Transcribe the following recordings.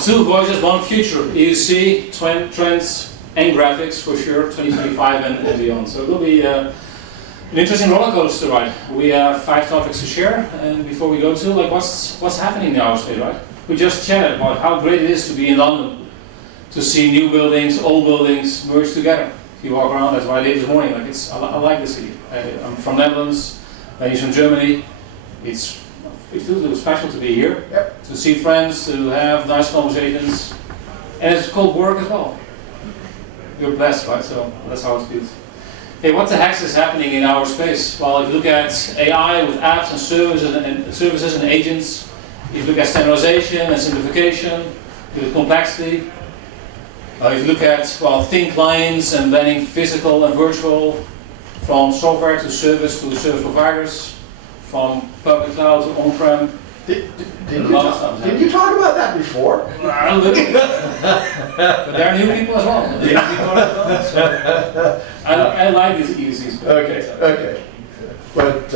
two voices, one future. EUC, trends and graphics for sure, 2025 and beyond. So it will be an interesting roller coaster ride. We have 5 topics to share, and before we go to what's happening in our state, right? We just chatted about how great it is to be in London, to see new buildings, old buildings merge together. If you walk around, that's what I did this morning. I like the city. I'm from Netherlands, he's from Germany. It feels a little special to be here, to see friends, to have nice conversations, and it's called work as well. You're blessed, right? So that's how it feels. Hey, what the heck is happening in our space? Well, if you look at AI with apps and services and agents, if you look at standardization and simplification, if you look at complexity, if you look at thin clients and blending physical and virtual, from software to service providers, from public cloud to on-prem. Did you talk about that before? A little bit. But there are new people as well. So I like these easy stuff. Okay. But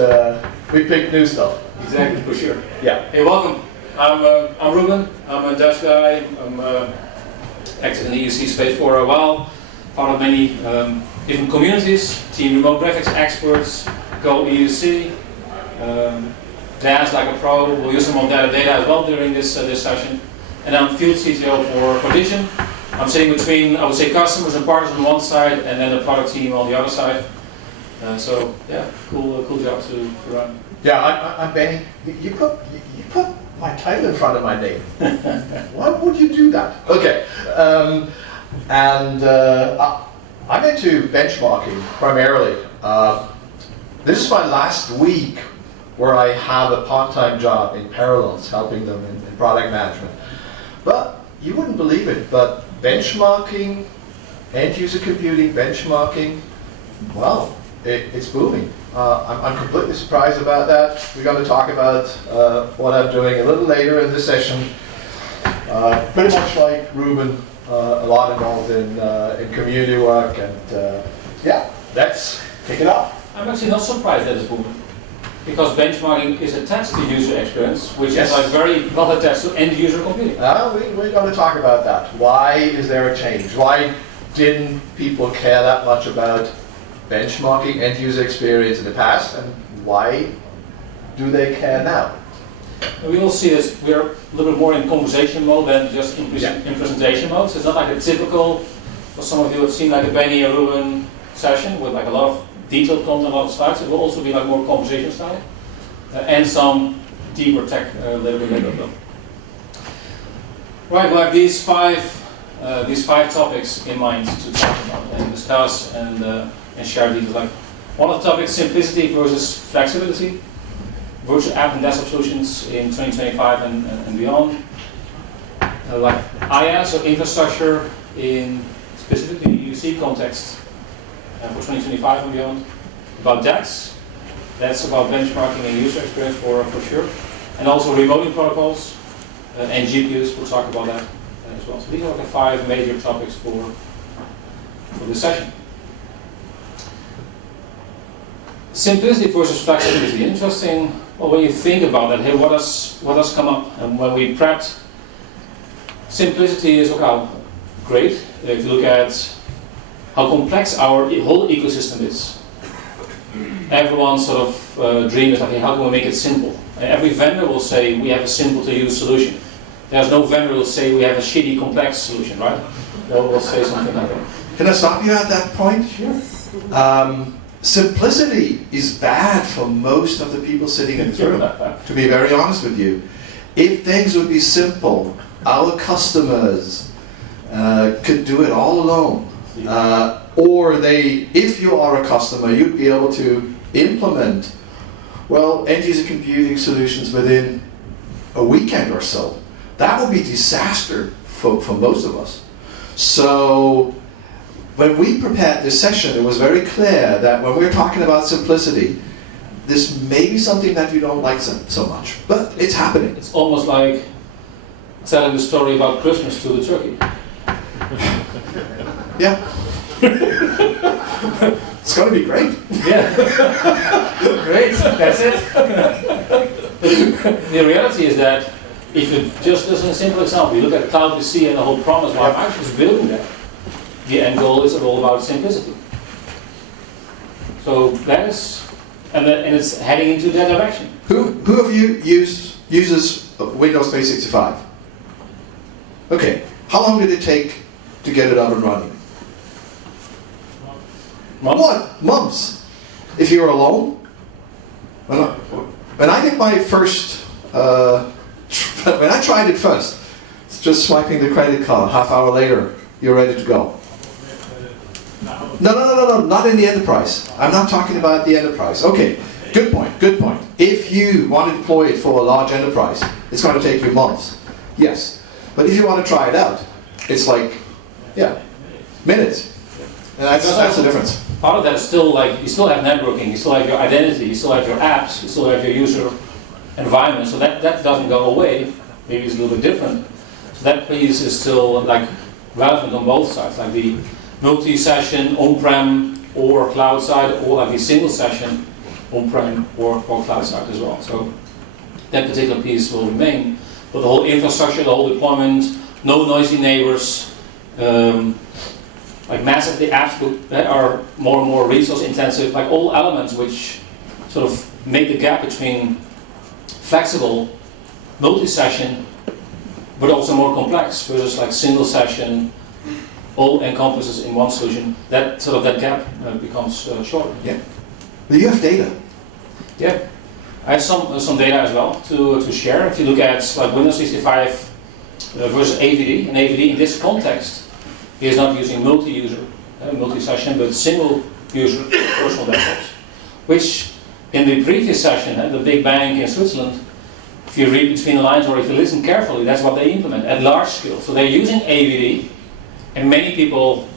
we picked new stuff. Exactly, for sure. Yeah. Hey, welcome. I'm Ruben. I'm a Dutch guy. I'm active in the EUC space for a while. Part of many different communities. Team remote graphics experts. Go EUC. DaaSLikeaPro. We'll use some of that data as well during this session. And I'm field CTO for Vision. I'm sitting between, I would say, customers and partners on one side, and then the product team on the other side. So yeah, cool job to run. Yeah, I'm Benny. You put my title in front of my name. Why would you do that? Okay, I'm into benchmarking primarily. This is my last week where I have a part-time job in parallels, helping them in product management. But you wouldn't believe it, but benchmarking, end-user computing, benchmarking, well, it's booming. I'm completely surprised about that. We're going to talk about what I'm doing a little later in this session. Pretty much like Ruben, a lot involved in community work, and yeah, let's kick it off. I'm actually not surprised that it's booming, because benchmarking is attached to user experience, which Yes. is very not attached to end-user computing. We're going to talk about that. Why is there a change? Why didn't people care that much about benchmarking end-user experience in the past, and why do they care now? We will see this. We are a little bit more in conversation mode than just in presentation mode. So it's not like a typical, what some of you have seen, like a Benny and Ruben session with like a lot of detailed content, a lot of slides. It will also be like more conversation style and some deeper tech later. Right, we have these five topics in mind to talk about and discuss and share details. Like one of the topics, simplicity versus flexibility, virtual app and desktop solutions in 2025 and beyond. Like IaaS or infrastructure in specifically EUC context for 2025 and beyond. About DaaS, that's about benchmarking and user experience for sure. And also remoting protocols and GPUs, we'll talk about that as well. So these are like the 5 major topics for this session. Simplicity versus flexibility. Interesting. Well, when you think about that, hey, what has come up? And when we prepped, simplicity is great. If you look at how complex our whole ecosystem is, everyone's sort of dream is like, hey, how can we make it simple? And every vendor will say we have a simple to use solution. There's no vendor who will say we have a shitty complex solution, right? They'll say something like that. Can I stop you at that point? Sure. Simplicity is bad for most of the people sitting in this room, to be very honest with you. If things would be simple, our customers could do it all alone. Or if you are a customer, you'd be able to implement, end-user computing solutions within a weekend or so. That would be disaster for most of us. So when we prepared this session, it was very clear that when we're talking about simplicity, this may be something that you don't like so much, but it's happening. It's almost like telling the story about Christmas to the turkey. Yeah. It's going to be great. Yeah. Great, that's it. The reality is that if you just as a simple example, you look at Cloud PC and the whole promise why Microsoft is building that, the end goal is all about simplicity. So that is, and it's heading into that direction. Who of you uses Windows 365? Okay, how long did it take to get it up and running? Months? What? Months. If you were alone? When I did my first, when I tried it first, it's just swiping the credit card, half hour later, you're ready to go. No, not in the enterprise. I'm not talking about the enterprise. Okay, good point, good point. If you want to deploy it for a large enterprise, it's going to take you months. Yes. But if you want to try it out, it's like, yeah, minutes. And that's the difference. Part of that is still like, you still have networking, you still have your identity, you still have your apps, you still have your user environment, so that doesn't go away. Maybe it's a little bit different. So that piece is still like relevant on both sides, like the multi-session on-prem or cloud side, or like the single session on-prem or cloud side as well. So that particular piece will remain. But the whole infrastructure, the whole deployment, no noisy neighbors, like massively apps that are more and more resource intensive, like all elements which sort of make the gap between flexible, multi-session, but also more complex versus like single session, all encompasses in one solution. That sort of that gap becomes shorter. Yeah. But you have data. Yeah. I have some data as well to share. If you look at like Windows 65 versus AVD, and AVD in this context is not using multi-user, multi-session, but single-user personal desktops, which in the previous session, the big bank in Switzerland, if you read between the lines or if you listen carefully, that's what they implement at large scale. So they're using AVD, and many people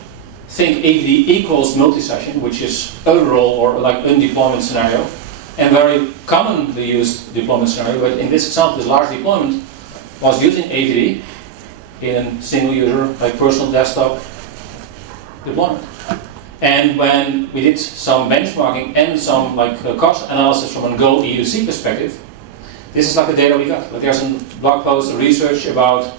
think AVD equals multi-session, which is overall or like undeployment scenario, and very commonly used deployment scenario. But in this example, this large deployment was using AVD in single user, like personal desktop deployment. And when we did some benchmarking and some like cost analysis from a Go EUC perspective, this is like the data we got. Like there's a blog post, a research about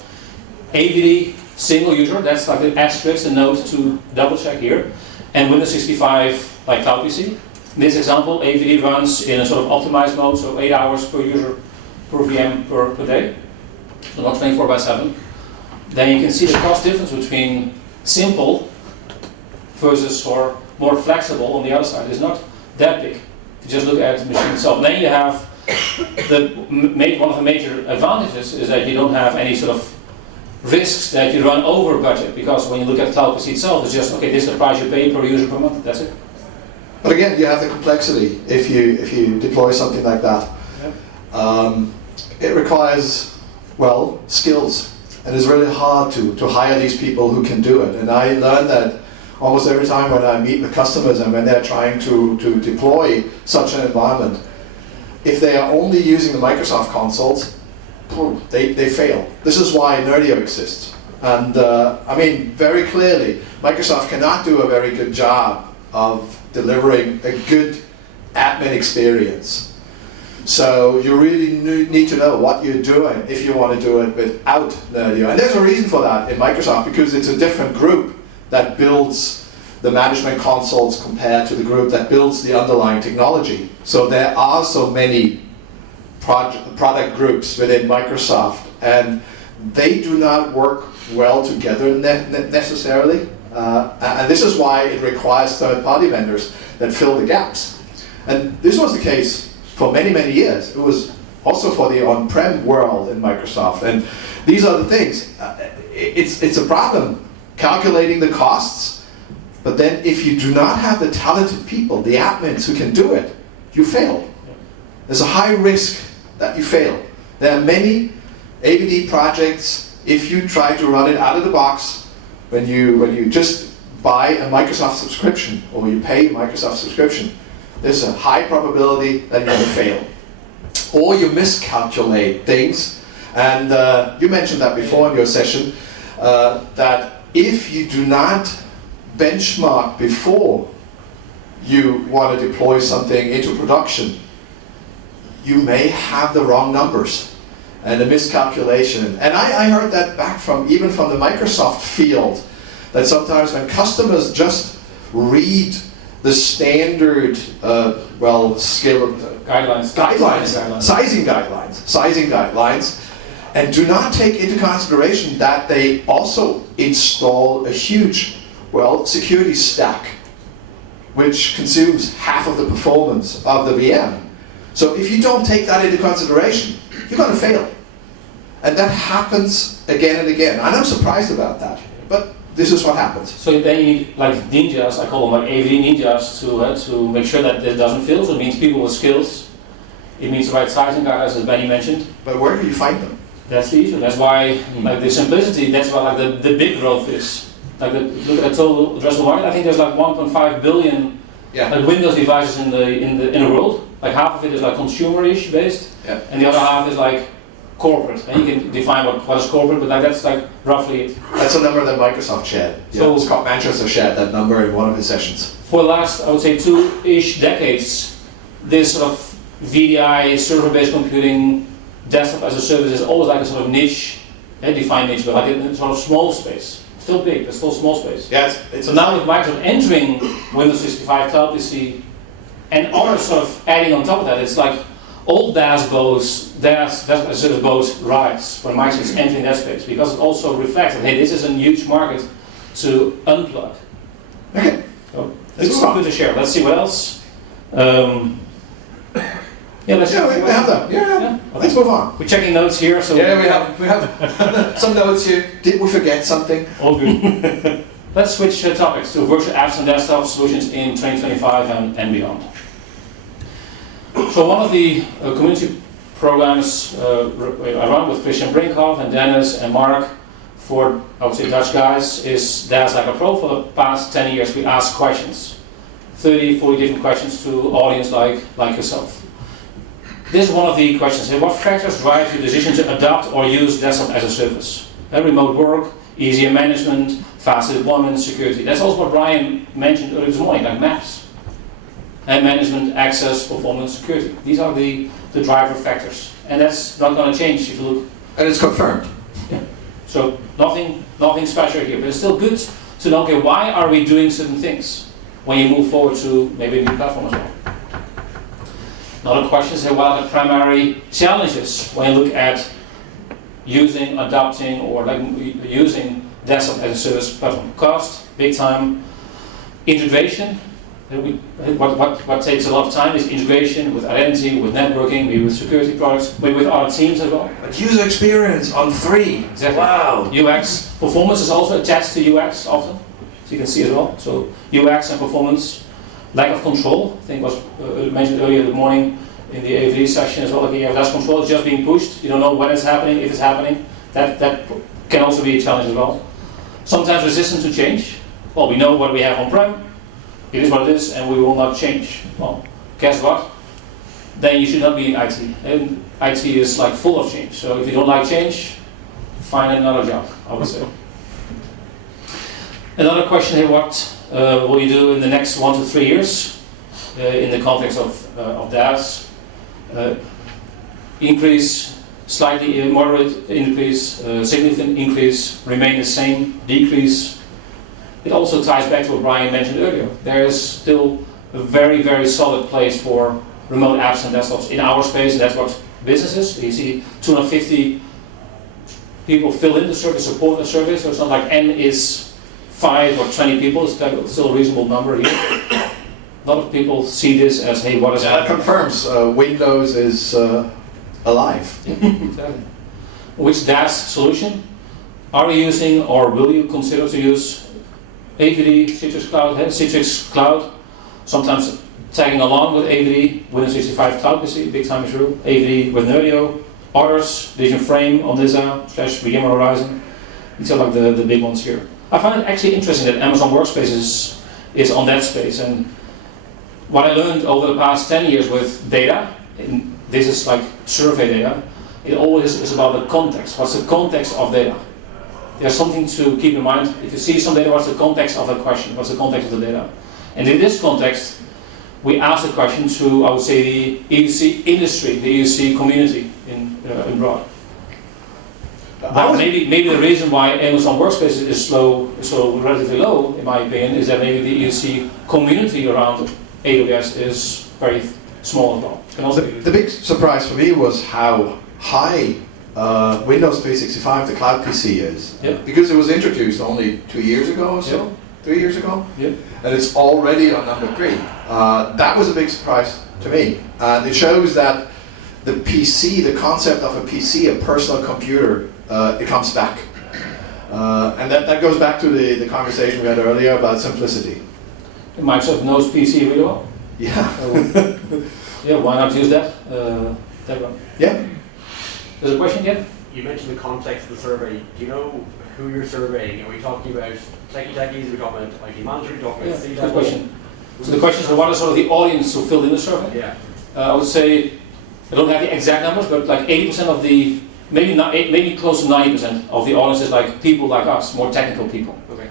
AVD single user, that's like the asterisk, the note to double check here, and Windows 65 like Cloud PC. In this example, AVD runs in a sort of optimized mode, so 8 hours per user per VM per day, so not 24/7. Then you can see the cost difference between simple versus or more flexible on the other side is not that big. If you just look at the machine itself, then you have one of the major advantages is that you don't have any sort of risks that you run over budget, because when you look at Cloud PC itself, it's just okay, this is the price you pay per user per month. That's it. But again, you have the complexity if you deploy something like that. Yep. It requires, well, skills. And it's really hard to hire these people who can do it. And I learned that almost every time when I meet with customers and when they're trying to deploy such an environment, if they are only using the Microsoft consoles, they fail. This is why Nerdio exists. And I mean, very clearly, Microsoft cannot do a very good job of delivering a good admin experience. So you really need to know what you're doing if you want to do it without Nerdio. And there's a reason for that in Microsoft, because it's a different group that builds the management consoles compared to the group that builds the underlying technology. So there are so many product groups within Microsoft, and they do not work well together necessarily. And this is why it requires third-party vendors that fill the gaps. And this was the case for many, many years. It was also for the on-prem world in Microsoft. And these are the things. It's a problem calculating the costs, but then if you do not have the talented people, the admins who can do it, you fail. There's a high risk that you fail. There are many AVD projects, if you try to run it out of the box, when you just buy a Microsoft subscription or you pay a Microsoft subscription, there's a high probability that you're going to fail. Or you miscalculate things. And you mentioned that before in your session, that if you do not benchmark before you want to deploy something into production, you may have the wrong numbers. and a miscalculation. And I heard that back even from the Microsoft field, that sometimes when customers just read the standard, skill sizing guidelines, and do not take into consideration that they also install a huge, security stack, which consumes half of the performance of the VM. So if you don't take that into consideration, you're going to fail. And that happens again and again. And I'm surprised about that, but this is what happens. So then you need like ninjas, I call them like AVD ninjas, to make sure that it doesn't fail. So it means people with skills. It means the right sizing guidelines, as Benny mentioned. But where do you find them? That's the issue. That's why, like the simplicity. That's why like the big growth is. Like look at the total addressable market. I think there's like 1.5 billion like Windows devices in the world. Like half of it is like consumer-ish based, and the other half is like corporate. And you can define what is corporate, but like that's like roughly it. That's a number that Microsoft shared. So Scott Manchester shared that number in one of his sessions. For the last, I would say, 2-ish decades, this sort of VDI server-based computing, desktop as a service is always like a sort of niche, defined niche, but like a sort of small space. Still big, but still small space. Yeah, so now with Microsoft entering Windows 65 Cloud PC and others sort of adding on top of that, it's like all DaaS as a boat rise when Microsoft is entering that space, because it also reflects that, hey, this is a huge market to unplug. Okay. So it's good to share. Let's see what else. We have that. Yeah. Let's move on. We're checking notes here. So we have some notes here. Did we forget something? All good. Let's switch topics to virtual apps and desktop solutions in 2025 and beyond. So one of the community programs I run with Tritsch and Ruben and Dennis and Mark for, I would say, Dutch guys is DaaSLikeaPro. For the past 10 years we ask questions, 30, 40 different questions to audience like yourself. This is one of the questions. What factors drive your decision to adopt or use desktop as a service? Remote work, easier management, faster deployment, security. That's also what Brian mentioned earlier this morning, like maps. And management, access, performance, security. These are the driver factors. And that's not going to change if you look. And it's confirmed. Yeah. So nothing special here, but it's still good to know, okay, why are we doing certain things when you move forward to maybe a new platform as well. Another question is, what are the primary challenges when you look at using, adopting, or like using desktop as a service platform? Cost, big time. Integration. What takes a lot of time is integration with identity, with networking, maybe with security products, maybe with other teams as well. But user experience on 3. Exactly. Wow. UX. Performance is also attached to UX often, so you can see as well. So UX and performance. Lack of control, I think was mentioned earlier this morning in the AVD session as well. Like you have less control, it's just being pushed. You don't know when it's happening, if it's happening. That can also be a challenge as well. Sometimes resistant to change. Well, we know what we have on-prem, it is what it is, and we will not change. Well, guess what? Then you should not be in IT. And IT is like full of change. So if you don't like change, find another job, I would say. Another question here, what will you do in the next 1 to 3 years in the context of DaaS? Increase, slightly moderate increase, significant increase, remain the same, decrease. It also ties back to what Brian mentioned earlier. There is still a very, very solid place for remote apps and desktops in our space, and that's what businesses. You see 250 people fill in the service, support the service, so it's not like N is 5 or 20 people, it's still a reasonable number here. A lot of people see this as, hey, what is that? happening? Confirms Windows is alive. Exactly. Which DaaS solution are you using, or will you consider to use? AVD, Citrix Cloud, Citrix Cloud, sometimes tagging along with AVD, Windows 65 Cloud PC, big time is true. AVD with Nerdio, others, Vision Frame, Omnisa, / VMware Horizon. These are like the big ones here. I find it actually interesting that Amazon Workspace is on that space, and what I learned over the past 10 years with data, and this is like survey data, it always is about the context. What's the context of data? There's something to keep in mind. If you see some data, what's the context of that question? What's the context of the data? And in this context, we ask the question to, I would say, the EUC industry, the EUC community in broad. Maybe the reason why Amazon Workspace is so relatively low, in my opinion, is that maybe the EUC community around AWS is very small as well. Can also The big surprise for me was how high Windows 365, the cloud PC, is. Yep. Because it was introduced only 2 years ago or so, Yep. 3 years ago, Yep. and it's already on number 3. That was a big surprise to me, and it shows that the PC, the concept of a PC, a personal computer, it comes back. And that goes back to the conversation we had earlier about simplicity. Microsoft knows PC really well. Yeah. Yeah, why not use that? That one. Yeah. There's a question yet? You mentioned the context of the survey. Do you know who you're surveying? Are we talking about techies? Are we talking about IT manager? Are we talking about Good question. So the question is, what is sort of the audience who filled in the survey? Yeah. I would say, I don't have the exact numbers, but like 80% of the, maybe close to 90% of the audience is like people like us, more technical people. Okay.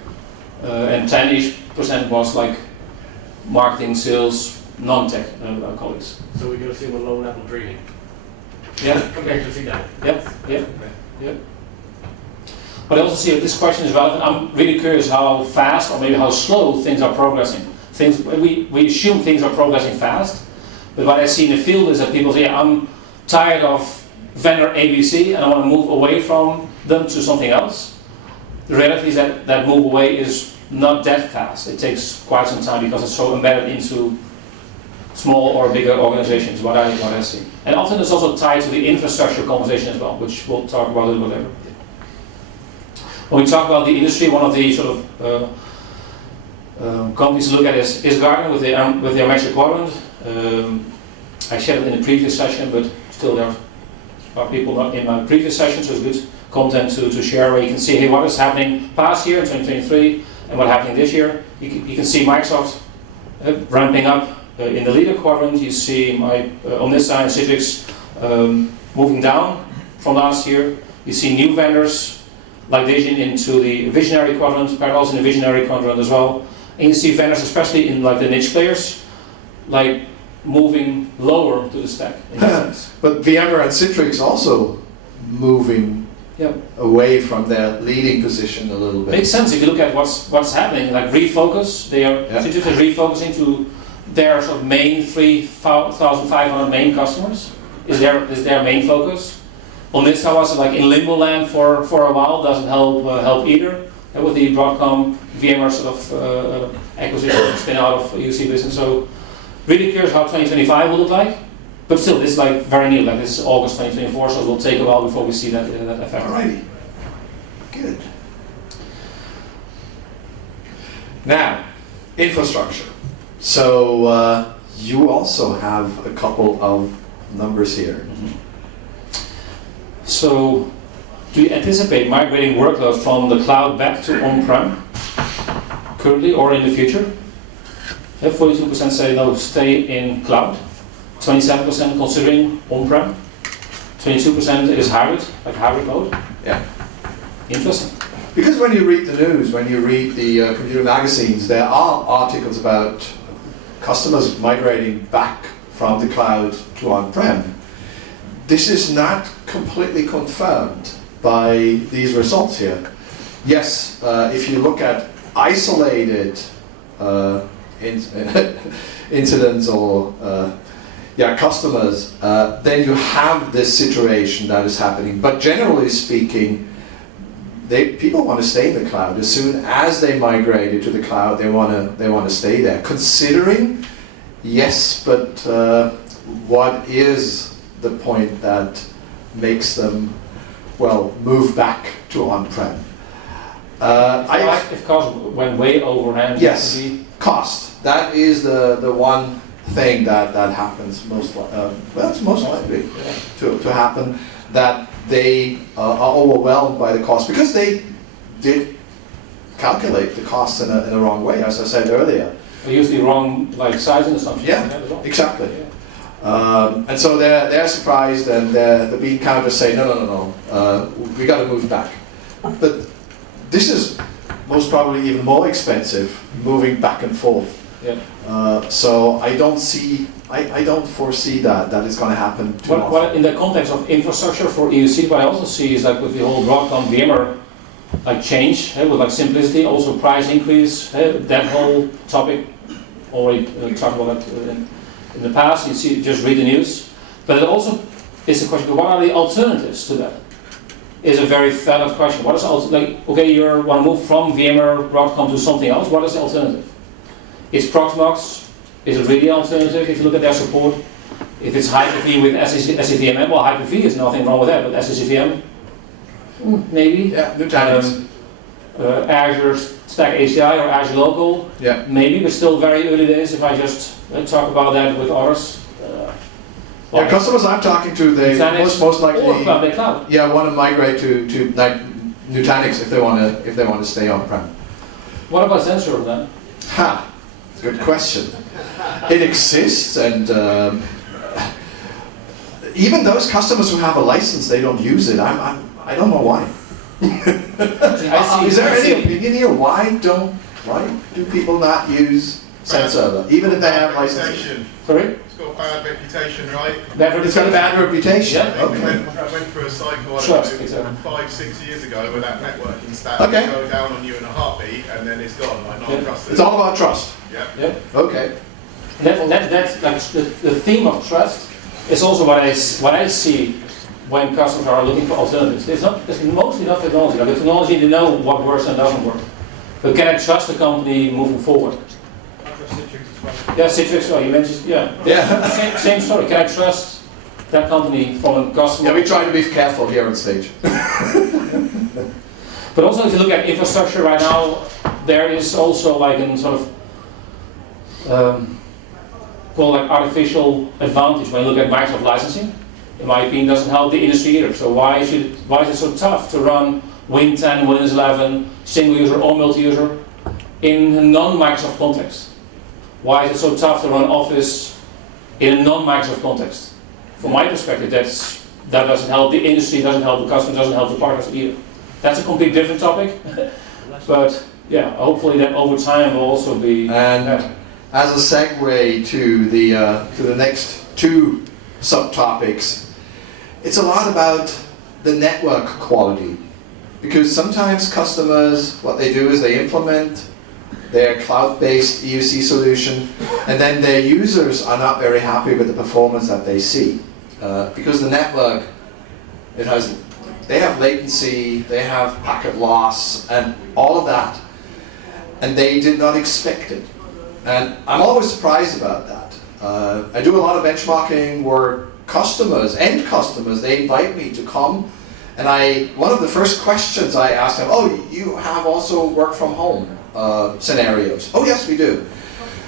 And 10-ish% was like marketing, sales, non-tech colleagues. So we can assume a low level dreaming. Yeah. Compared to C-level. Yep. Yep. Okay. Yep. But I also see that this question is relevant. I'm really curious how fast or maybe how slow things are progressing. We assume things are progressing fast, but what I see in the field is that people say, I'm tired of vendor ABC and I want to move away from them to something else. The reality is that that move away is not that fast. It takes quite some time because it's so embedded into small or bigger organizations, what I see. And often it's also tied to the infrastructure conversation as well, which we'll talk about a little bit later. When we talk about the industry, one of the sort of companies to look at is Gartner with their Magic Quadrant. I shared it in the previous session, but still there are people not in my previous session, so it's good content to share where you can see, hey, what is happening past year in 2023 and what's happening this year. You can see Microsoft ramping up in the leader quadrant. You see on this side Citrix moving down from last year. You see new vendors like Vision into the visionary quadrant, Parallels in the visionary quadrant as well. And you see vendors, especially in like the niche players, like moving lower to the stack in that sense. But VMware and Citrix also moving away from their leading position a little bit. Makes sense if you look at what's happening. Like refocus, Citrix is refocusing to their sort of main 3,500 main customers. Is their main focus. On this, I was like in limbo land for a while. Doesn't help either. And with the Broadcom VMware sort of acquisition spin out of EUC business. So really curious how 2025 will look like. But still, this is like very new. Like this is August 2024, so it will take a while before we see that effect. Alrighty, good. Now, infrastructure. So you also have a couple of numbers here. Mm-hmm. So, do you anticipate migrating workloads from the cloud back to on-prem currently or in the future? 42% say no, stay in cloud. 27% considering on-prem. 22% is hybrid, like hybrid mode. Yeah. Interesting. Because when you read the news, when you read the computer magazines, there are articles about customers migrating back from the cloud to on-prem. This is not completely confirmed by these results here. Yes, if you look at isolated incidents or customers, then you have this situation that is happening. But generally speaking, people want to stay in the cloud. As soon as they migrate to the cloud, they want to stay there. Considering, yes, but what is the point that makes them, move back to on-prem? If cost went way overhand. Yes, cost. That is the one thing that happens it's most likely to happen, that they are overwhelmed by the cost because they did calculate the costs in a wrong way, as I said earlier. They use the wrong sizing assumption. Yeah, exactly. And so they're surprised, and the bean counters say, no, we got to move back. But this is most probably even more expensive, moving back and forth. Yeah. So I don't foresee that it's going to happen too often. What in the context of infrastructure for EUC, what I also see is like with the whole Broadcom VMware like change, with like simplicity, also price increase, that whole topic already talked about that in the past. You see, just read the news, but it also is a question: what are the alternatives to that? Is a very valid question. What is like? Okay, you want to move from VMware Broadcom to something else. What is the alternative? Is Proxmox? Is it really the alternative? If you look at their support, if it's Hyper-V with SCVM, well, Hyper-V is nothing wrong with that, but SCVM, maybe. Yeah, Nutanix. Azure Stack ACI or Azure Local, Yeah. maybe, but still very early days. If I just talk about that with others. Yeah, customers I'm talking to, they most likely cloud. Yeah, want to migrate to like Nutanix if they want to stay on-prem. What about Sensor then? Ha, good question. It exists, and even those customers who have a license, they don't use it. I don't know why. Is there any opinion here? Why do people not use SenServer, even if they have licenses? Sorry? It's got a bad reputation, right? It's got a bad reputation. Yeah. We went through a cycle, I don't know, 5-6 years ago where that networking stack will go down on you in a heartbeat and then it's gone, like not trusted. It's all about trust. Yeah. Okay. That's like the theme of trust is also what I see when customers are looking for alternatives. It's mostly not technology. Like the technology, they know what works and doesn't work. But can I trust the company moving forward? Yeah, Citrix, you mentioned, Yeah. Same story. Can I trust that company from a customer? Yeah, we try to be careful here on stage. But also if you look at infrastructure right now, there is also like a sort of, called like artificial advantage when you look at Microsoft licensing. In my opinion, doesn't help the industry either. So why is it so tough to run Win 10, Windows 11, single user or multi-user in a non-Microsoft context? Why is it so tough to run Office in a non-Microsoft context? From my perspective, that doesn't help the industry, doesn't help the customer, doesn't help the partners either. That's a completely different topic. But yeah, hopefully that over time will also be. And as a segue to the next two subtopics, it's a lot about the network quality, because sometimes customers, what they do is they implement their cloud-based EUC solution, and then their users are not very happy with the performance that they see, because the network, they have latency, they have packet loss, and all of that, and they did not expect it. And I'm always surprised about that. I do a lot of benchmarking where end customers, they invite me to come, and one of the first questions I ask them, oh, you have also work from home scenarios? Oh yes, we do.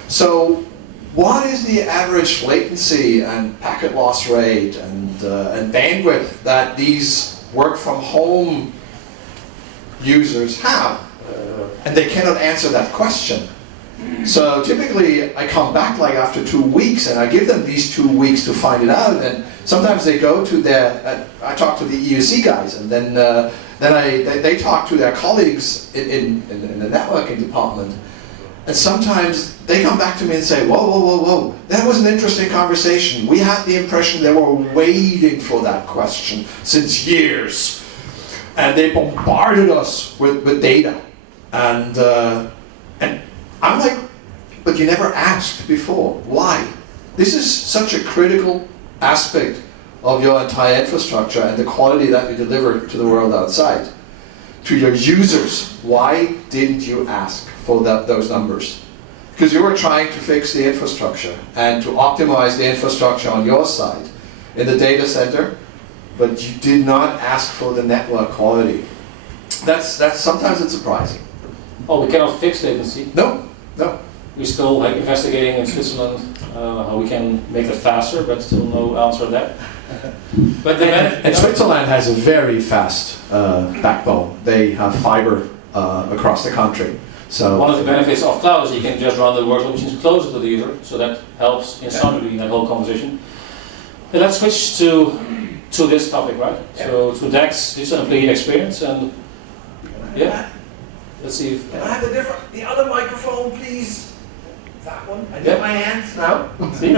So what is the average latency and packet loss rate and bandwidth that these work from home users have? And they cannot answer that question. So typically I come back like after 2 weeks and I give them these 2 weeks to find it out, and sometimes they go to I talk to the EUC guys, and then they talk to their colleagues in the networking department, and sometimes they come back to me and say, whoa, that was an interesting conversation. We had the impression they were waiting for that question since years, and they bombarded us with data, and I'm like, but you never asked before. Why? This is such a critical aspect of your entire infrastructure and the quality that you deliver to the world outside, to your users. Why didn't you ask for those numbers? Because you were trying to fix the infrastructure and to optimize the infrastructure on your side in the data center, but you did not ask for the network quality. That's sometimes it's surprising. Oh, we cannot fix latency. No. We're still investigating in Switzerland how we can make it faster, but still no answer to that. But and Switzerland has a very fast backbone. They have fiber across the country. So one of the benefits of cloud is you can just run the virtual machines closer to the user, so that helps in some degree in that whole conversation. And let's switch to this topic, right? Yeah. So to DaaS, digital employee experience, and yeah. Let's see if... Can I have the other microphone, please? that one. I Yeah. get my hands now. See?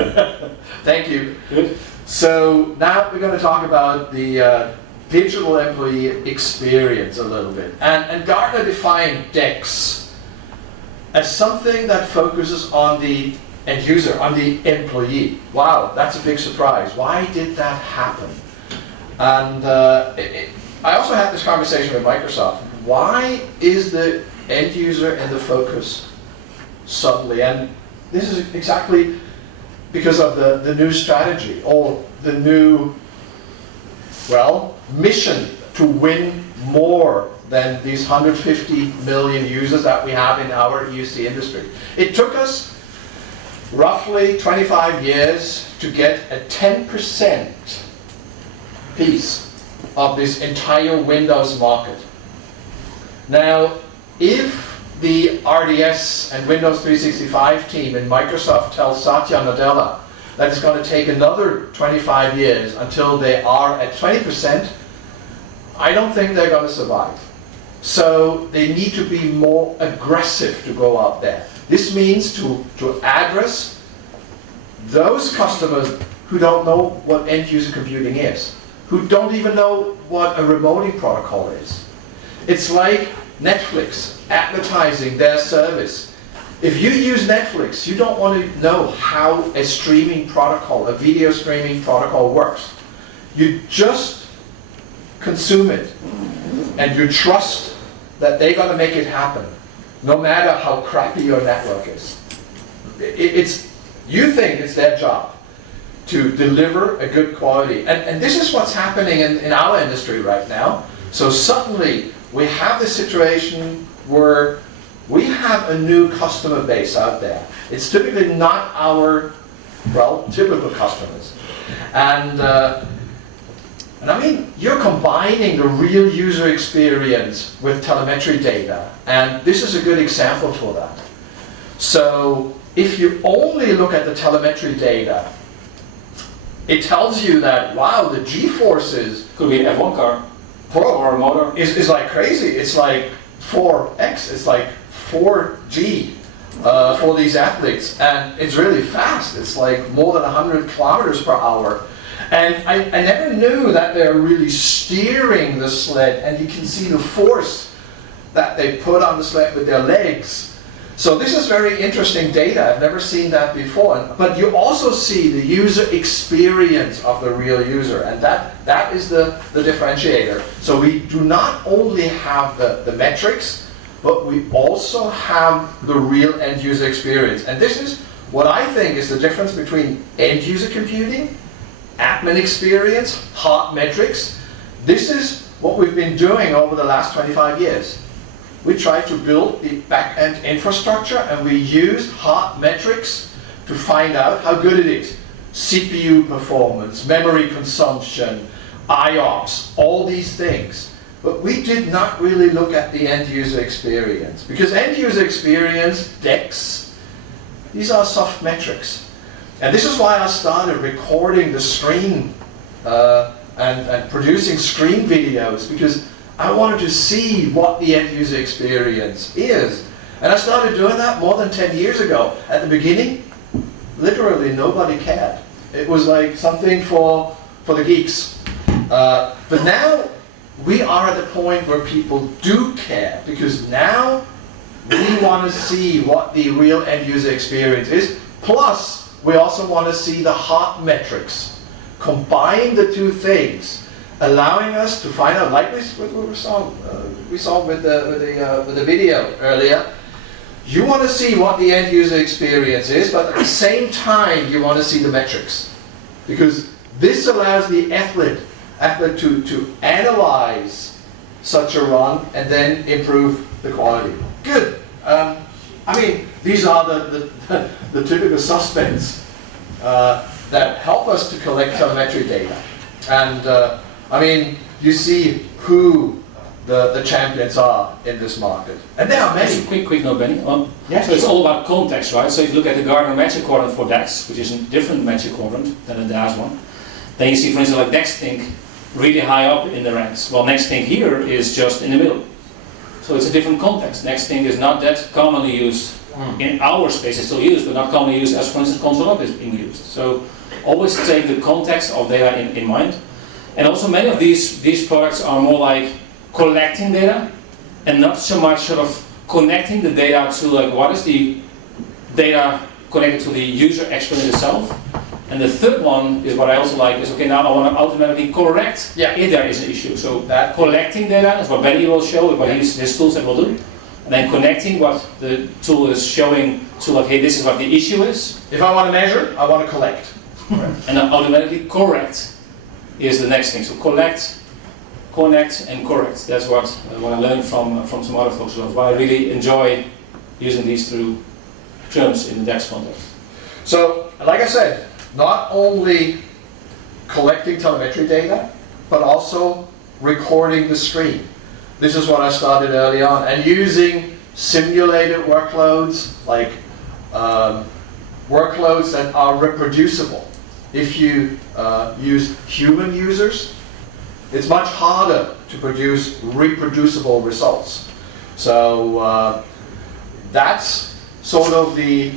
Thank you. Good. So now we're going to talk about the digital employee experience a little bit. And Gartner defined DEX as something that focuses on the end user, on the employee. Wow, that's a big surprise. Why did that happen? And I also had this conversation with Microsoft. Why is the end user in the focus suddenly? And this is exactly because of the new strategy, or the new, well, mission to win more than these 150 million users that we have in our EUC industry. It took us roughly 25 years to get a 10% piece of this entire Windows market. Now, if the RDS and Windows 365 team in Microsoft tells Satya Nadella that it's going to take another 25 years until they are at 20%, I don't think they're going to survive. So they need to be more aggressive to go out there. This means to address those customers who don't know what end-user computing is, who don't even know what a remoting protocol is. It's like Netflix advertising their service. If you use Netflix, you don't want to know how a streaming protocol, a video streaming protocol works. You just consume it, and you trust that they're going to make it happen, no matter how crappy your network is. You think it's their job to deliver a good quality. And this is what's happening in our industry right now. So suddenly, we have this situation where we have a new customer base out there. It's typically not our, well, typical customers. And I mean, you're combining the real user experience with telemetry data. And this is a good example for that. So if you only look at the telemetry data, it tells you that, wow, the G-forces Could be an F1 car or a motor. is like crazy. It's like 4x, it's like 4G for these athletes. And it's really fast. It's like more than 100 kilometers per hour. And I never knew that they're really steering the sled, and you can see the force that they put on the sled with their legs. So this is very interesting data. I've never seen that before. But you also see the user experience of the real user, and that is the differentiator. So we do not only have the metrics, but we also have the real end user experience. And this is what I think is the difference between end user computing, admin experience, hard metrics. This is what we've been doing over the last 25 years. We tried to build the back-end infrastructure, and we used hard metrics to find out how good it is. CPU performance, memory consumption, IOPS, all these things. But we did not really look at the end-user experience, because end-user experience, DEX, these are soft metrics. And this is why I started recording the screen and producing screen videos, because I wanted to see what the end user experience is. And I started doing that more than 10 years ago. At the beginning, literally nobody cared. It was like something for the geeks. But now we are at the point where people do care, because now we want to see what the real end user experience is. Plus, we also want to see the hard metrics. Combine the two things, allowing us to find out, like we saw with the video earlier. You want to see what the end user experience is, but at the same time you want to see the metrics, because this allows the athlete to analyze such a run and then improve the quality. Good. I mean, these are the typical suspects that help us to collect telemetry data. And I mean, you see who the champions are in this market. And there are many. Just a quick note, Benny. Yes, So it's all about context, right? So if you look at the Gartner Magic Quadrant for DAX, which is a different Magic Quadrant than the DaaS one, then you see, for instance, like NextThink really high up in the ranks. Well, NextThink here is just in the middle. So it's a different context. NextThink is not that commonly used in our space is still used, but not commonly used as, for instance, console is being used. So always take the context of data in mind. And also many of these products are more like collecting data and not so much sort of connecting the data to like what is the data connected to the user experience itself. And the third one is what I also like is, okay, now I want to automatically correct if there is an issue. So that collecting data is what Benny will show, what his toolset will do. And then connecting what the tool is showing to like, hey, this is what the issue is. If I want to measure, I want to collect. And then automatically correct is the next thing. So collect, connect, and correct. That's what I learned from some other folks. So why I really enjoy using these two terms in the DaaS context. So, like I said, not only collecting telemetry data, but also recording the screen. This is what I started early on, and using simulated workloads, like workloads that are reproducible. If you use human users, it's much harder to produce reproducible results. So that's sort of the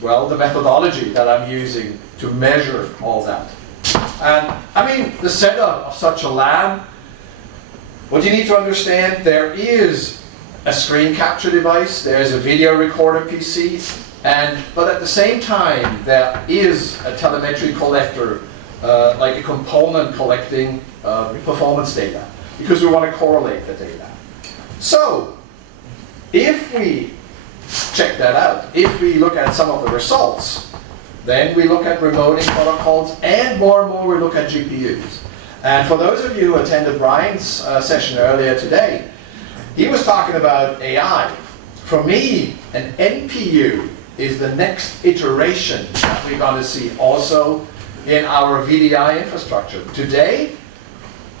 methodology that I'm using to measure all that. And I mean, the setup of such a lab, what you need to understand, there is a screen capture device, there's a video recorder PC, but at the same time, there is a telemetry collector, like a component collecting performance data, because we want to correlate the data. So, if we check that out, if we look at some of the results, then we look at remoting protocols, and more we look at GPUs. And for those of you who attended Brian's session earlier today, he was talking about AI. For me, an NPU is the next iteration that we're going to see also in our VDI infrastructure. Today,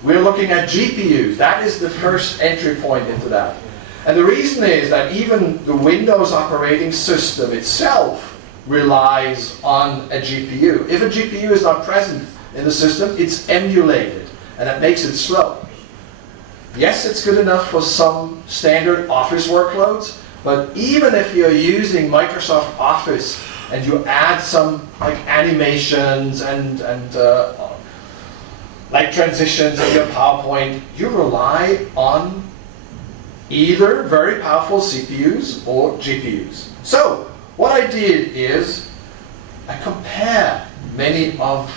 we're looking at GPUs. That is the first entry point into that. And the reason is that even the Windows operating system itself relies on a GPU. If a GPU is not present in the system, it's emulated, and that makes it slow. Yes, it's good enough for some standard Office workloads, but even if you're using Microsoft Office and you add some like animations and like transitions in your PowerPoint, you rely on either very powerful CPUs or GPUs. So what I did is I compare many of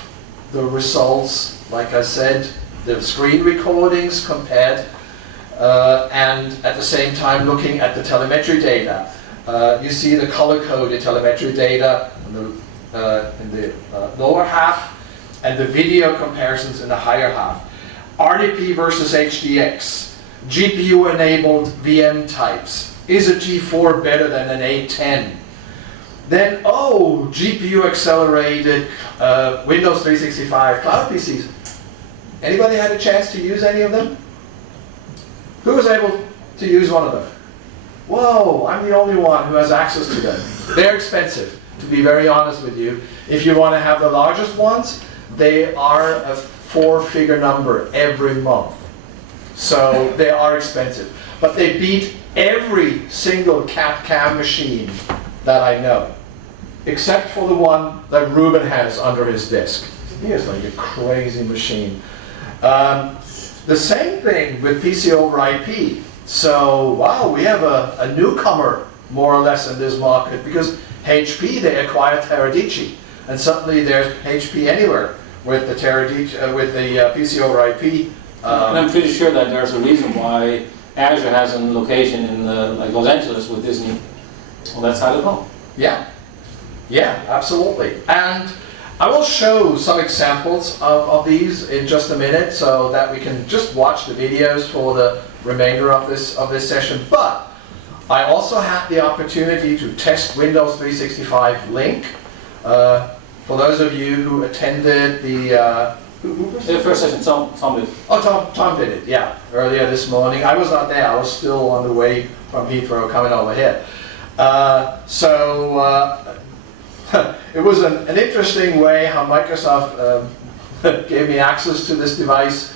the results, like I said, the screen recordings compared, and at the same time looking at the telemetry data. You see the color-coded telemetry data in the lower half, and the video comparisons in the higher half. RDP versus HDX, GPU-enabled VM types. Is a G4 better than an A10? Then, GPU-accelerated Windows 365 cloud PCs. Anybody had a chance to use any of them? Who was able to use one of them? Whoa, I'm the only one who has access to them. They're expensive, to be very honest with you. If you want to have the largest ones, they are a 4-figure number every month. So they are expensive. But they beat every single CAD/CAM machine that I know, except for the one that Ruben has under his desk. He is like a crazy machine. The same thing with PC over IP. So, wow, we have a newcomer, more or less, in this market, because HP, they acquired Teradici, and suddenly there's HP anywhere with the PC over IP. And I'm pretty sure that there's a reason why Azure has a location in like Los Angeles with Disney on that side of the home. Yeah, absolutely. And I will show some examples of these in just a minute so that we can just watch the videos for the remainder of this session. But I also had the opportunity to test Windows 365 Link. For those of you who attended the The first session, Tom did. Oh, Tom did it, yeah, earlier this morning. I was not there, I was still on the way from Heathrow coming over here. It was an interesting way how Microsoft gave me access to this device.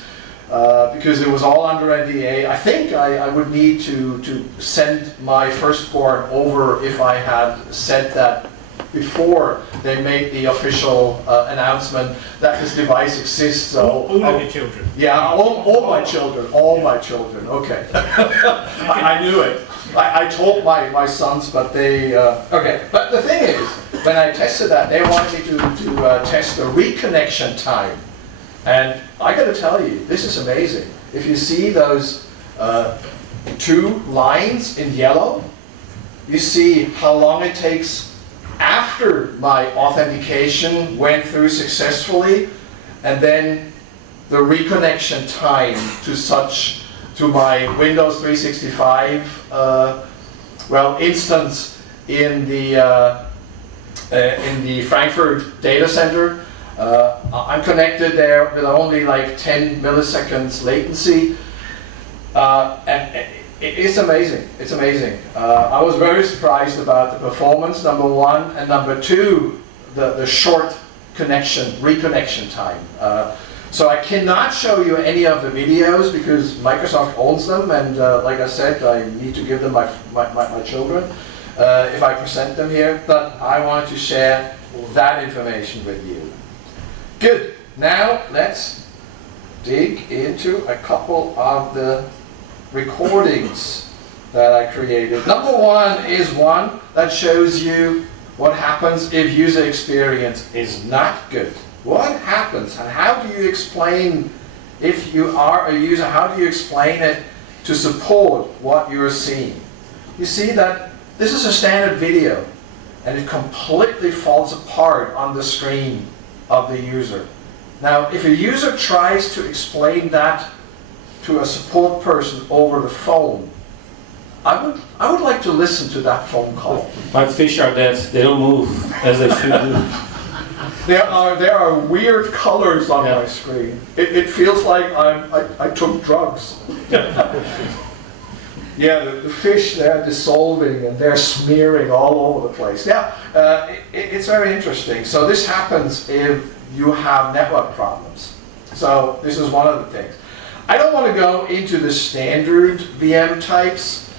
because it was all under NDA. I think I would need to send my firstborn over if I had said that before they made the official announcement that this device exists. So all of your children. Yeah, all my children, okay. I knew it. I told my sons, but they, okay. But the thing is, when I tested that, they wanted me to test the reconnection time. And I gotta tell you, this is amazing. If you see those 2 lines in yellow, you see how long it takes after my authentication went through successfully, and then the reconnection time to my Windows 365 instance in the Frankfurt data center. I'm connected there with only like 10 milliseconds latency, and it's amazing. It's amazing. I was very surprised about the performance, number one, and number two, the short reconnection time. So I cannot show you any of the videos because Microsoft owns them, and like I said, I need to give them my children if I present them here. But I wanted to share that information with you. Good. Now let's dig into a couple of the recordings that I created. Number one is one that shows you what happens if user experience is not good. What happens and how do you explain, if you are a user, how do you explain it to support what you're seeing? You see that this is a standard video and it completely falls apart on the screen of the user. Now, if a user tries to explain that to a support person over the phone, I would like to listen to that phone call. My fish are dead. They don't move as they should do. There are weird colors on my screen. It feels like I took drugs. Yeah, the fish, they're dissolving and they're smearing all over the place. Yeah, it's very interesting. So this happens if you have network problems. So this is one of the things. I don't want to go into the standard VM types.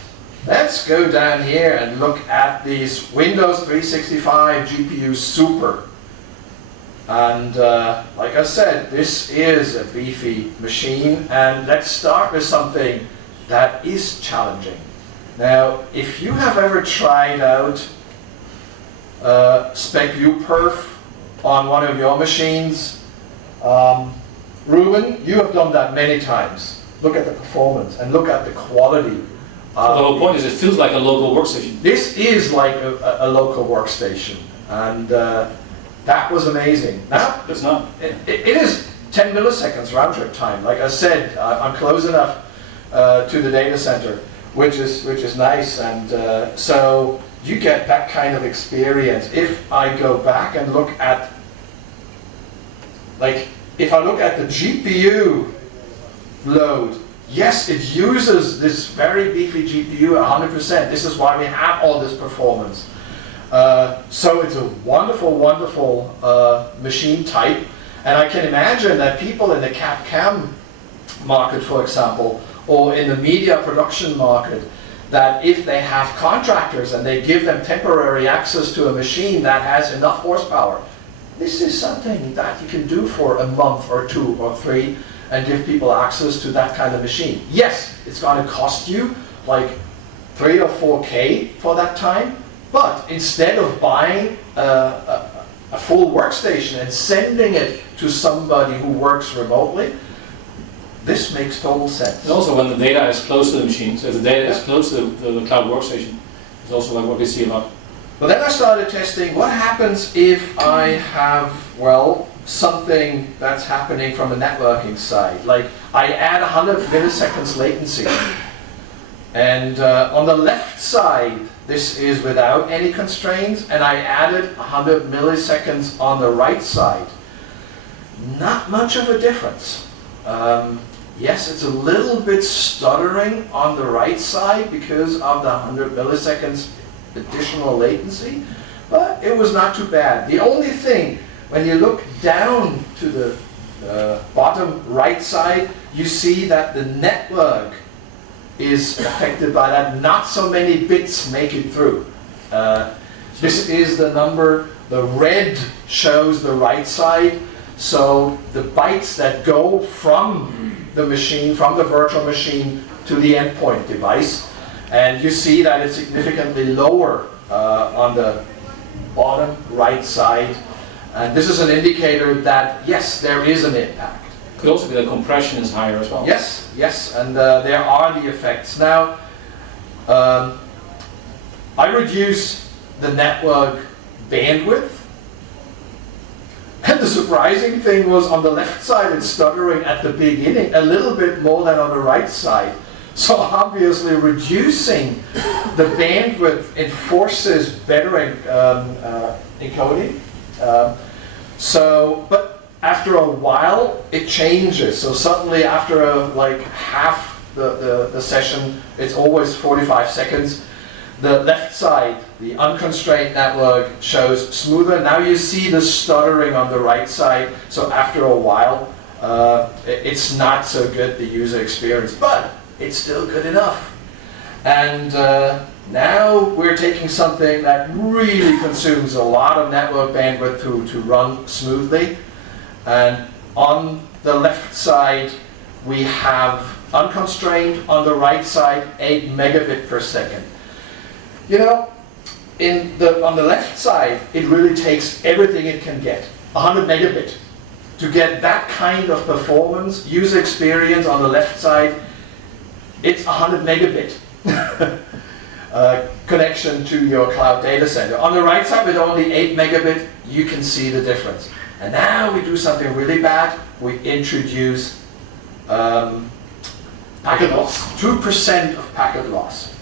Let's go down here and look at these Windows 365 GPU Super. And like I said, this is a beefy machine. And let's start with something that is challenging. Now, if you have ever tried out SpecViewPerf on one of your machines, Ruben, you have done that many times. Look at the performance and look at the quality. The whole point is it feels like a local workstation. This is like a local workstation, and that was amazing. Now, It's not. it is 10 milliseconds round trip time. Like I said, I'm close enough to the data center, which is nice, and so you get that kind of experience. If I go back and look at, like, if I look at the GPU load, yes, it uses this very beefy GPU 100%. This is why we have all this performance. So it's a wonderful, wonderful machine type. And I can imagine that people in the CAD/CAM market, for example, or in the media production market, that if they have contractors and they give them temporary access to a machine that has enough horsepower, this is something that you can do for a month or 2 or 3 and give people access to that kind of machine. Yes, it's going to cost you like 3 or 4K for that time, but instead of buying a full workstation and sending it to somebody who works remotely, this makes total sense. And also when the data is close to the machine, so if the data is close to the cloud workstation, it's also like what we see a lot. But then I started testing what happens if I have, well, something that's happening from the networking side. Like I add 100 milliseconds latency. And on the left side, this is without any constraints, and I added 100 milliseconds on the right side. Not much of a difference. Yes, it's a little bit stuttering on the right side because of the 100 milliseconds additional latency, but it was not too bad. The only thing, when you look down to the bottom right side, you see that the network is affected by that. Not so many bits make it through. This is the number. The red shows the right side. So the bytes that go from the machine, from the virtual machine to the endpoint device. And you see that it's significantly lower on the bottom right side. And this is an indicator that, yes, there is an impact. Could also be that compression is higher as well. Yes, yes, and there are the effects. Now, I reduce the network bandwidth. And the surprising thing was on the left side, it's stuttering at the beginning a little bit more than on the right side. So obviously reducing the bandwidth enforces better encoding. But after a while, it changes. So suddenly after like half the session, it's always 45 seconds. The left side, the unconstrained network, shows smoother. Now you see the stuttering on the right side. So after a while, it's not so good, the user experience, but it's still good enough. And now we're taking something that really consumes a lot of network bandwidth to run smoothly. And on the left side, we have unconstrained. On the right side, 8 megabit per second. You know, on the left side, it really takes everything it can get. 100 megabit. To get that kind of performance, user experience on the left side, it's 100 megabit connection to your cloud data center. On the right side, with only 8 megabit, you can see the difference. And now we do something really bad. We introduce packet loss, 2% of packet loss.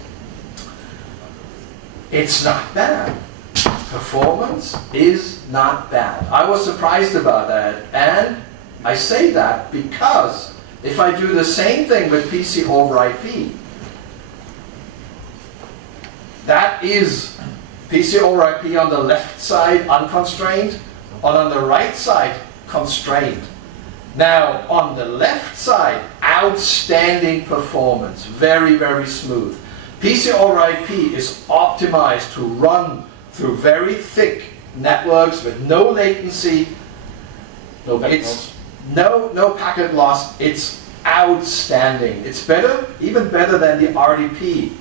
It's not bad. Performance is not bad. I was surprised about that, and I say that because if I do the same thing with PC over IP, that is PC over IP on the left side unconstrained, and on the right side constrained. Now on the left side, outstanding performance, very, very smooth. PC over IP is optimized to run through very thick networks with no latency. No packet loss. No packet loss. It's outstanding. It's better, even better than the RDP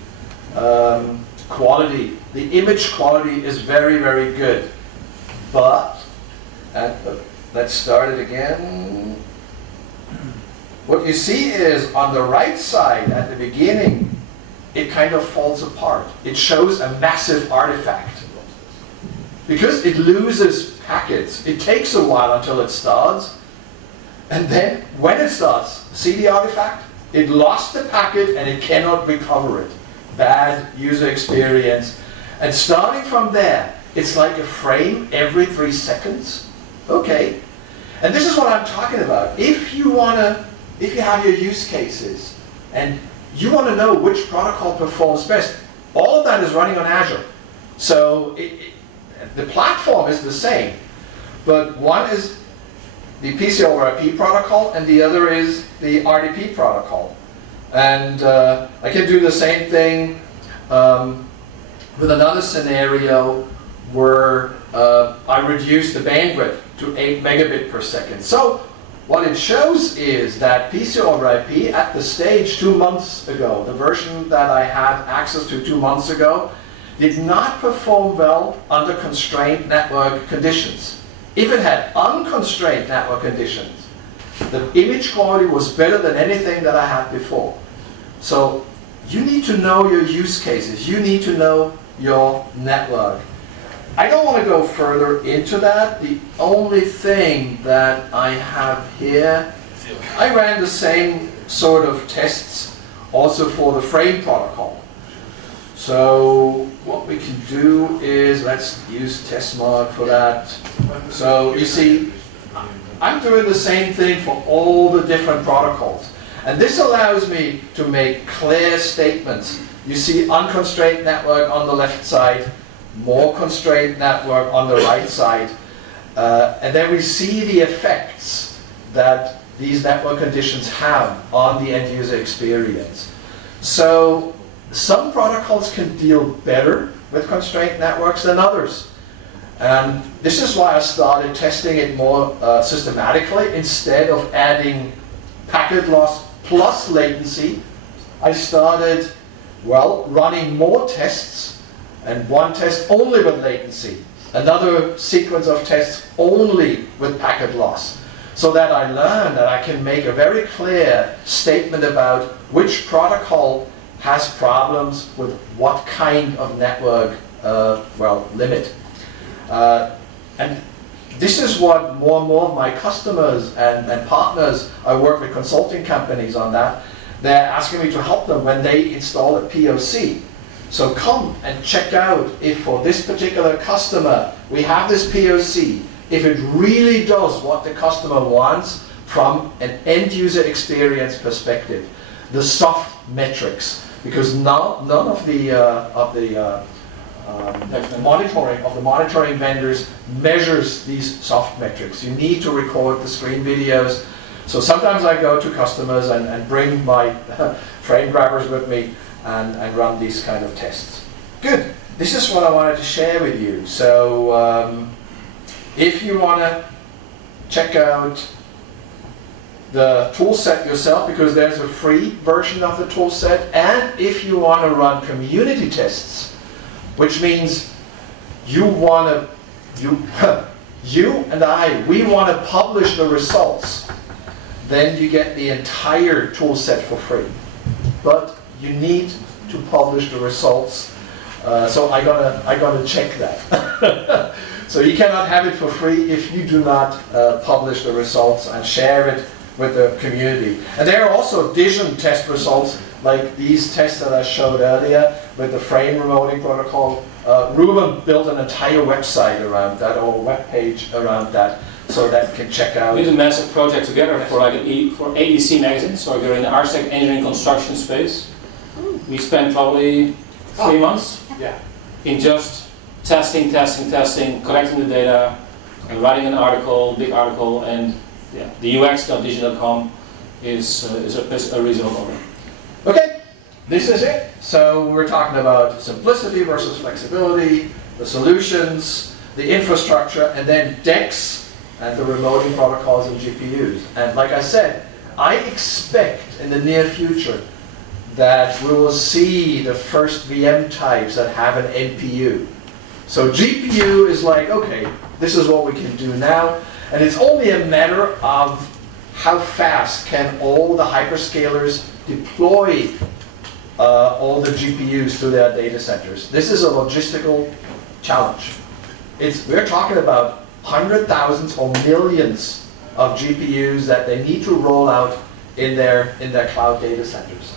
quality. The image quality is very, very good. But, let's start it again. What you see is on the right side at the beginning, it kind of falls apart. It shows a massive artifact. Because it loses packets, it takes a while until it starts. And then when it starts, see the artifact? It lost the packet and it cannot recover it. Bad user experience. And starting from there, it's like a frame every 3 seconds. Okay. And this is what I'm talking about. If you have your use cases and you want to know which protocol performs best, all of that is running on Azure. So the platform is the same, but one is the PC over IP protocol and the other is the RDP protocol. And I can do the same thing with another scenario where I reduce the bandwidth to 8 megabit per second. So what it shows is that PC over IP at the stage 2 months ago, the version that I had access to 2 months ago, did not perform well under constrained network conditions. If it had unconstrained network conditions, the image quality was better than anything that I had before. So you need to know your use cases. You need to know your network. I don't want to go further into that. The only thing that I have here, I ran the same sort of tests also for the frame protocol. So what we can do is, let's use test mod for that. So you see, I'm doing the same thing for all the different protocols. And this allows me to make clear statements. You see unconstrained network on the left side, more constrained network on the right side. And then we see the effects that these network conditions have on the end user experience. So some protocols can deal better with constrained networks than others. And this is why I started testing it more systematically. Instead of adding packet loss plus latency, I started, well, running more tests, and one test only with latency, another sequence of tests only with packet loss, so that I learn that I can make a very clear statement about which protocol has problems with what kind of network limit. And this is what more and more of my customers and partners, I work with consulting companies on that, they're asking me to help them when they install a POC. So come and check out if for this particular customer we have this POC, if it really does what the customer wants from an end user experience perspective, the soft metrics, because none of the monitoring vendors measures these soft metrics. You need to record the screen videos. So sometimes I go to customers and bring my frame grabbers with me and run these kind of tests. Good. This is what I wanted to share with you. So if you want to check out the tool set yourself, because there's a free version of the tool set, and if you want to run community tests, which means you want to, you and I, we want to publish the results, then you get the entire tool set for free. But you need to publish the results, so I gotta check that. So you cannot have it for free if you do not publish the results and share it with the community. And there are also additional test results, like these tests that I showed earlier with the frame remoting protocol. Ruben built an entire website around that, or web page around that, so that you can check out. We did a massive project together for like for AEC magazine, so we're in the architect engineering construction space. We spent probably 3 months in just testing, collecting the data, and writing an article, big article, and yeah, the ux.digi.com is a result of it. Okay, this is it. So we're talking about simplicity versus flexibility, the solutions, the infrastructure, and then DEX and the remoting protocols and GPUs. And like I said, I expect in the near future that we will see the first VM types that have an NPU. So GPU is like, okay, this is what we can do now, and it's only a matter of how fast can all the hyperscalers deploy all the GPUs to their data centers. This is a logistical challenge. We're talking about hundreds, thousands, or millions of GPUs that they need to roll out in their cloud data centers.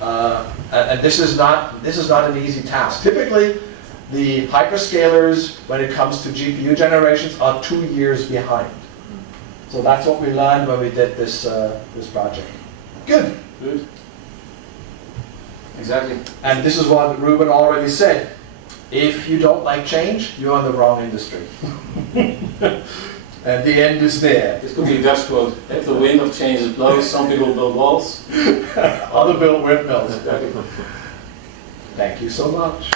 And this is not an easy task. Typically, the hyperscalers, when it comes to GPU generations, are 2 years behind. So that's what we learned when we did this project. Good. Good. Exactly. And this is what Ruben already said. If you don't like change, you're in the wrong industry. And the end is there. This could be a Dutch quote. If the wind of change blows, some people build walls. Other build windmills. Thank you so much.